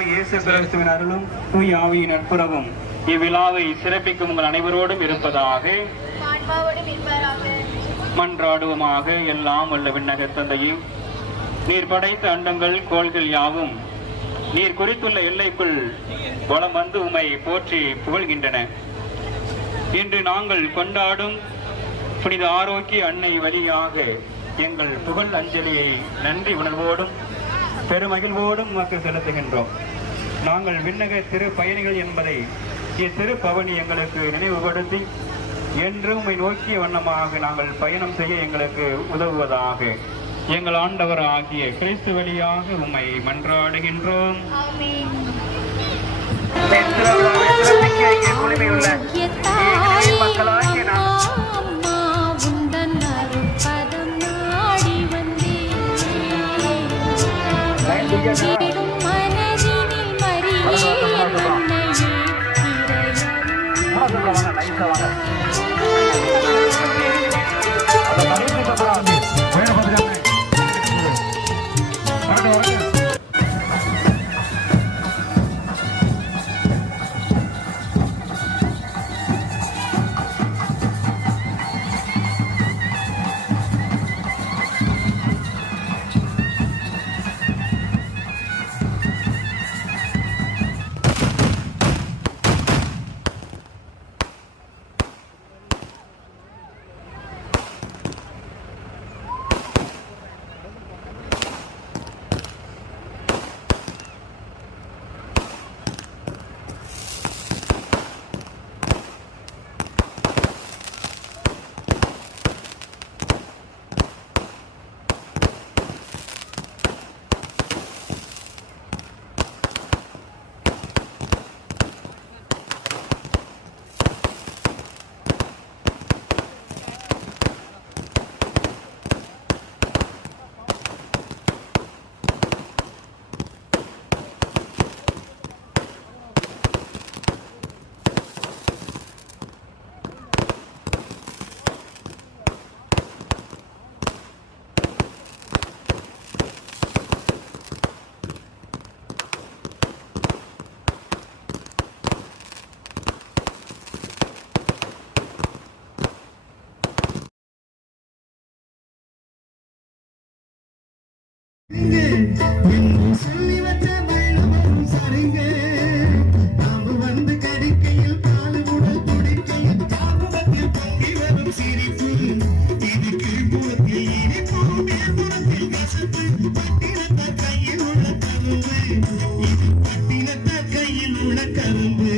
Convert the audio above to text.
ஆண்டவராகிய இயேசு கிறிஸ்துவின் அருளும் தூய ஆவியின் நட்புறவும் இவ்விழாவை சிறப்பிக்கும் உங்கள் அனைவரோடும் இருப்பதாக. மன்றாடுவோமாக. எல்லாம் வல்ல விண்ணக தந்தையே, நீர் படைத்த அண்டங்கள் கோள்கள் யாவும் நீர் குறித்துள்ள எல்லைக்குள் வலம் வந்து உம்மை போற்றி புகழ்கின்றன. இன்று நாங்கள் கொண்டாடும் புனித ஆரோக்கிய அன்னை வழியாக எங்கள் புகழ் அஞ்சலியை நன்றி உணர்வோடும் பெருமகிழ்வோடும் உமக்கு செலுத்துகின்றோம். நாங்கள் விண்ணக திரு பயணிகள் என்பதை இத்திரு பவனி எங்களுக்கு நினைவுபடுத்தி என்றும் உம்மை நோக்கிய வண்ணமாக நாங்கள் பயணம் செய்ய எங்களுக்கு உதவுவதாக. எங்கள் ஆண்டவர் ஆகிய கிறிஸ்து வழியாக உம்மை மன்றாடுகின்றோம். கையில் உள்ள கரும்பு